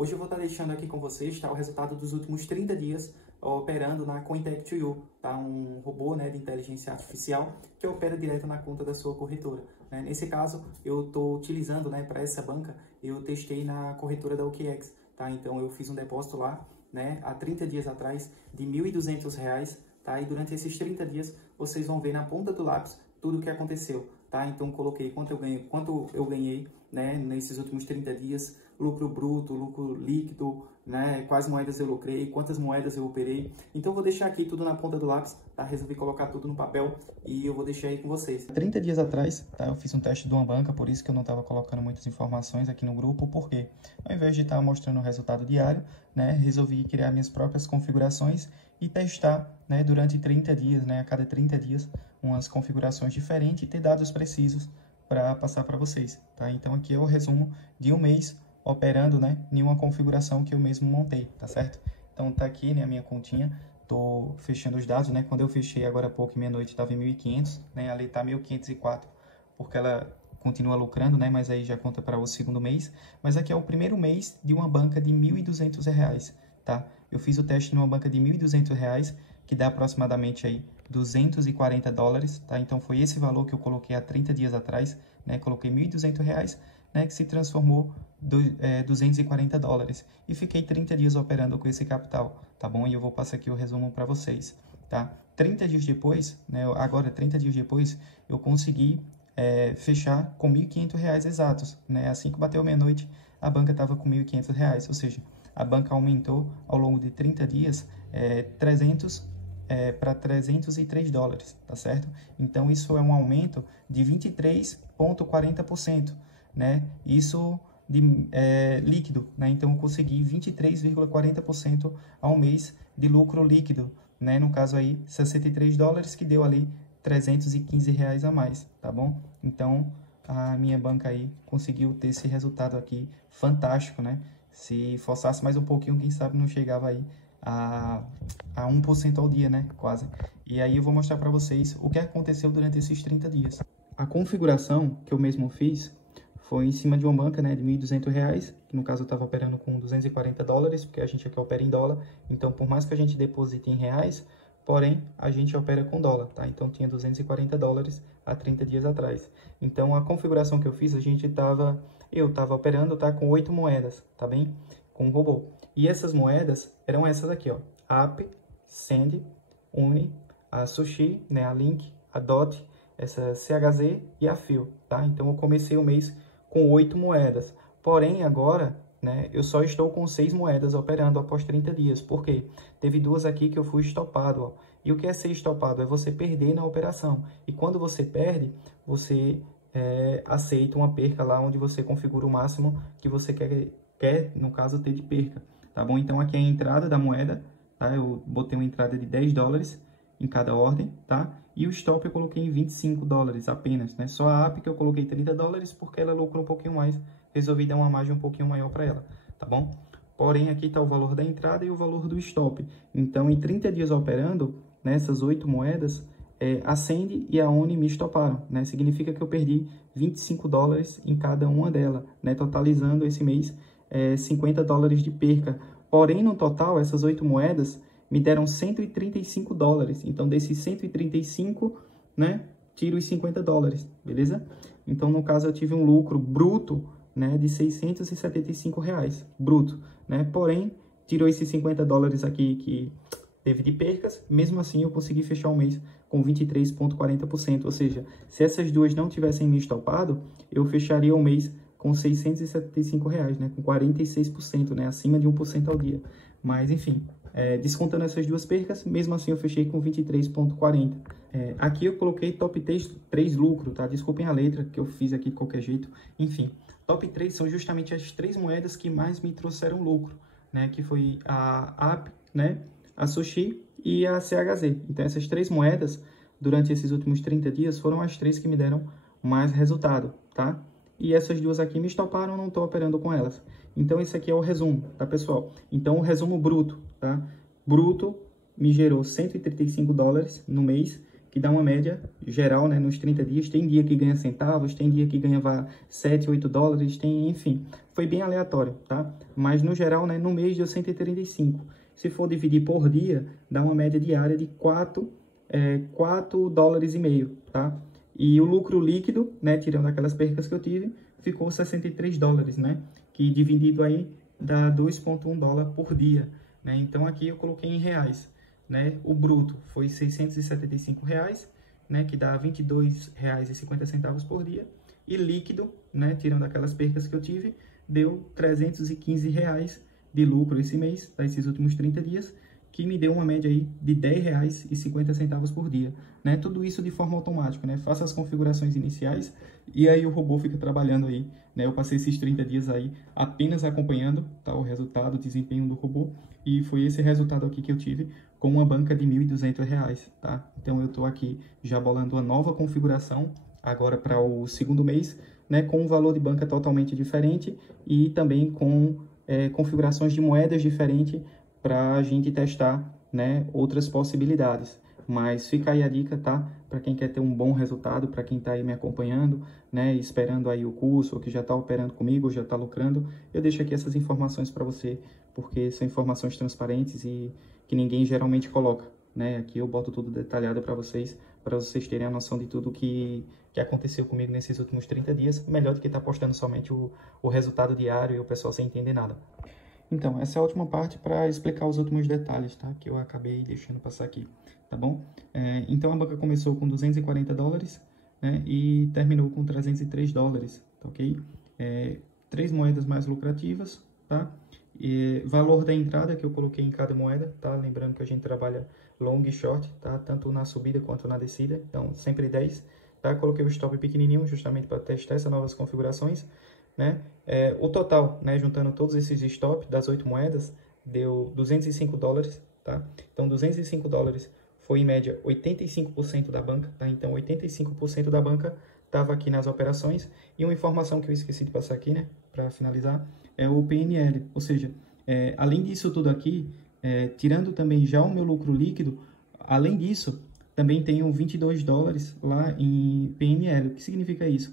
Hoje eu vou estar deixando aqui com vocês, tá, o resultado dos últimos 30 dias operando na Cointech2U, tá, um robô, né, de inteligência artificial que opera direto na conta da sua corretora, né? Nesse caso, eu estou utilizando, né, para essa banca, eu testei na corretora da OKEx, tá? Então eu fiz um depósito lá, né, há 30 dias atrás de R$ 1.200, tá? E durante esses 30 dias vocês vão ver na ponta do lápis tudo o que aconteceu, tá? Então coloquei quanto eu ganhei, né, nesses últimos 30 dias, lucro bruto, lucro líquido, né, quais moedas eu lucrei, quantas moedas eu operei. Então eu vou deixar aqui tudo na ponta do lápis, tá? Resolvi colocar tudo no papel e eu vou deixar aí com vocês. 30 dias atrás, tá, eu fiz um teste de uma banca, por isso que eu não estava colocando muitas informações aqui no grupo, porque ao invés de estar mostrando o resultado diário, né, resolvi criar minhas próprias configurações e testar, né, durante 30 dias, né, a cada 30 dias, umas configurações diferentes e ter dados precisos para passar para vocês, tá? Então aqui é o resumo de um mês operando, né, em uma configuração que eu mesmo montei, tá certo? Então tá aqui, né, a minha continha, tô fechando os dados, né? Quando eu fechei agora há pouco, meia-noite, estava em 1.500, né? Ali tá 1.504, porque ela continua lucrando, né? Mas aí já conta para o segundo mês. Mas aqui é o primeiro mês de uma banca de R$ 1.200, tá? Eu fiz o teste numa banca de R$ 1.200, que dá aproximadamente aí $240, tá? Então foi esse valor que eu coloquei há 30 dias atrás, né? Coloquei R$ 1.200, né? Que se transformou $240 e fiquei 30 dias operando com esse capital, tá bom? E eu vou passar aqui o resumo para vocês, tá? 30 dias depois, né? Agora 30 dias depois, eu consegui fechar com R$ 1.500 exatos, né? Assim que bateu meia-noite, a banca estava com R$ 1.500, ou seja, a banca aumentou ao longo de 30 dias 300 para $303, tá certo? Então, isso é um aumento de 23,40%, né? Isso líquido, né? Então, eu consegui 23,40% ao mês de lucro líquido, né? No caso aí, $63, que deu ali R$315 a mais, tá bom? Então, a minha banca aí conseguiu ter esse resultado aqui fantástico, né? Se forçasse mais um pouquinho, quem sabe não chegava aí a 1% ao dia, né? Quase. E aí eu vou mostrar para vocês o que aconteceu durante esses 30 dias. A configuração que eu mesmo fiz foi em cima de uma banca, né, de R$ 1.200, que no caso eu estava operando com $240, porque a gente aqui opera em dólar. Então, por mais que a gente deposite em reais, porém, a gente opera com dólar, tá? Então, tinha $240 há 30 dias atrás. Então, a configuração que eu fiz, eu estava operando, tá, com 8 moedas, tá bem? Com um robô. E essas moedas eram essas aqui, ó. App, Send, Uni, a Sushi, né, a Link, a DOT, essa CHZ e a FIO, tá? Então, eu comecei o mês com 8 moedas. Porém, agora, né, eu só estou com 6 moedas operando após 30 dias. Por quê? Teve duas aqui que eu fui estopado, ó. E o que é ser estopado? É você perder na operação. E quando você perde, você aceita uma perca lá onde você configura o máximo que você quer, no caso, ter de perca. Tá bom? Então, aqui é a entrada da moeda, tá? Eu botei uma entrada de $10 em cada ordem, tá? E o stop eu coloquei em $25 apenas, né? Só a app que eu coloquei $30 porque ela lucra um pouquinho mais. Resolvi dar uma margem um pouquinho maior para ela, tá bom? Porém, aqui está o valor da entrada e o valor do stop. Então, em 30 dias operando, nessas 8 moedas, a Send e a Oni me estoparam, né? Significa que eu perdi $25 em cada uma delas, né? Totalizando esse mês $50 de perca. Porém, no total, essas 8 moedas me deram $135. Então, desses 135, né, tiro os $50, beleza? Então, no caso, eu tive um lucro bruto, né, de R$675, bruto, né? Porém, tirou esses $50 aqui que teve de percas, mesmo assim eu consegui fechar o mês com 23,40%, ou seja, se essas duas não tivessem me estopado, eu fecharia o mês com R$675, né, com 46%, né, acima de 1% ao dia. Mas, enfim, descontando essas duas percas, mesmo assim eu fechei com 23,40%. Aqui eu coloquei top 3 lucro, tá? Desculpem a letra que eu fiz aqui de qualquer jeito. Enfim, top 3 são justamente as 3 moedas que mais me trouxeram lucro, né? Que foi a App, né, a Sushi e a CHZ. Então, essas 3 moedas, durante esses últimos 30 dias, foram as 3 que me deram mais resultado, tá? E essas duas aqui me estoparam, não estou operando com elas. Então, esse aqui é o resumo, tá, pessoal? Então, o resumo bruto, tá? Bruto me gerou $135 no mês que dá uma média geral, né, nos 30 dias. Tem dia que ganha centavos, tem dia que ganha 7, 8 dólares, enfim. Foi bem aleatório, tá? Mas no geral, né, no mês deu 135. Se for dividir por dia, dá uma média diária de 4 dólares e meio, tá? E o lucro líquido, né, tirando aquelas percas que eu tive, ficou 63 dólares, né? Que dividido aí dá 2,1 dólar por dia, né? Então aqui eu coloquei em reais, né? O bruto foi R$ 675, né? Que dá R$ 22,50 por dia. E líquido, né? Tirando aquelas percas que eu tive, deu R$ 315 de lucro esse mês, tá? Esses últimos 30 dias, que me deu uma média aí de R$ 10,50 por dia, né? Tudo isso de forma automática, né? Faça as configurações iniciais e aí o robô fica trabalhando aí, né? Eu passei esses 30 dias aí apenas acompanhando, tá? O resultado, o desempenho do robô, e foi esse resultado aqui que eu tive com uma banca de R$ 1.200, tá? Então eu tô aqui já bolando uma nova configuração agora para o segundo mês, né? Com um valor de banca totalmente diferente e também com configurações de moedas diferentes para a gente testar, né, outras possibilidades. Mas fica aí a dica, tá? Para quem quer ter um bom resultado, para quem está aí me acompanhando, né, esperando aí o curso, ou que já está operando comigo, ou já está lucrando, eu deixo aqui essas informações para você, porque são informações transparentes e que ninguém geralmente coloca, né? Aqui eu boto tudo detalhado para vocês terem a noção de tudo que aconteceu comigo nesses últimos 30 dias, melhor do que estar postando somente o resultado diário e o pessoal sem entender nada. Então, essa é a última parte para explicar os últimos detalhes, tá? Que eu acabei deixando passar aqui, tá bom? Então, a banca começou com 240 dólares, né? E terminou com 303 dólares, tá ok? 3 moedas mais lucrativas, tá? E valor da entrada que eu coloquei em cada moeda, tá? Lembrando que a gente trabalha long e short, tá? Tanto na subida quanto na descida, então sempre 10, tá? Coloquei o stop pequenininho justamente para testar essas novas configurações, né? O total, né, juntando todos esses stop das 8 moedas, deu 205 dólares, tá? Então, 205 dólares foi, em média, 85% da banca, tá? Então, 85% da banca estava aqui nas operações. E uma informação que eu esqueci de passar aqui, né, para finalizar, é o PNL. Ou seja, além disso tudo aqui, tirando também já o meu lucro líquido, além disso, também tenho 22 dólares lá em PNL. O que significa isso?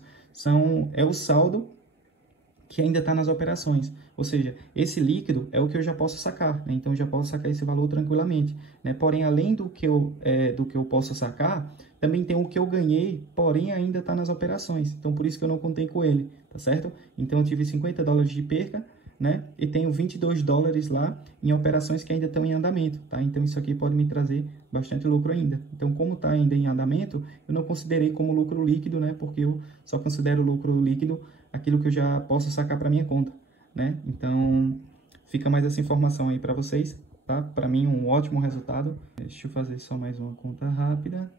É o saldo que ainda está nas operações, ou seja, esse líquido é o que eu já posso sacar, né? Então eu já posso sacar esse valor tranquilamente, né? Porém, além do que eu posso sacar, também tem o que eu ganhei, porém ainda está nas operações, então por isso que eu não contei com ele, tá certo? Então eu tive 50 dólares de perca, né? E tenho 22 dólares lá em operações que ainda estão em andamento, tá? Então isso aqui pode me trazer bastante lucro ainda. Então, como está ainda em andamento, eu não considerei como lucro líquido, né? Porque eu só considero lucro líquido aquilo que eu já posso sacar para minha conta, né? Então, fica mais essa informação aí para vocês, tá? Para mim, um ótimo resultado. Deixa eu fazer só mais uma conta rápida.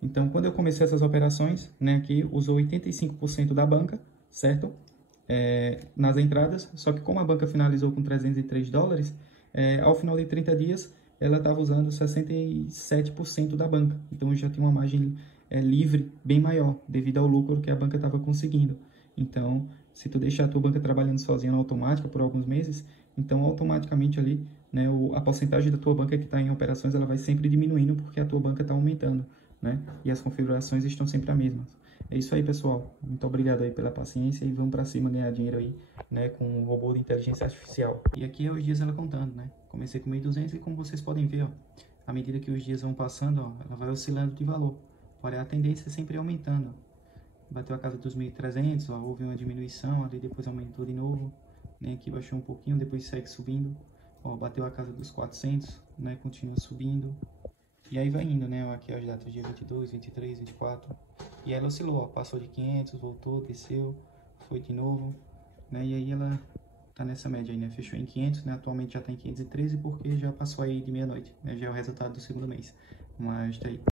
Então, quando eu comecei essas operações, né, aqui usou 85% da banca, certo? Nas entradas, só que como a banca finalizou com 303 dólares, ao final de 30 dias, ela estava usando 67% da banca. Então, eu já tinha uma margem livre bem maior, devido ao lucro que a banca estava conseguindo. Então, se tu deixar a tua banca trabalhando sozinha na automática por alguns meses, então automaticamente ali, né, a porcentagem da tua banca que está em operações, ela vai sempre diminuindo porque a tua banca está aumentando, né? E as configurações estão sempre as mesmas. É isso aí, pessoal. Muito obrigado aí pela paciência e vamos para cima ganhar dinheiro aí, né, com um robô de inteligência artificial. E aqui é os dias ela contando, né? Comecei com 1.200 e como vocês podem ver, ó, à medida que os dias vão passando, ó, ela vai oscilando de valor. Porém, a tendência é sempre aumentando. Bateu a casa dos 1.300, ó, houve uma diminuição, ali depois aumentou de novo, né? Aqui baixou um pouquinho, depois segue subindo. Ó, bateu a casa dos 400, né? Continua subindo. E aí vai indo, né? Aqui as datas dia 22, 23, 24. E ela oscilou, ó, passou de 500, voltou, desceu, foi de novo, né? E aí ela tá nessa média aí, né? Fechou em 500, né? Atualmente já tá em 513 porque já passou aí de meia-noite, né? Já é o resultado do segundo mês. Mas tá aí.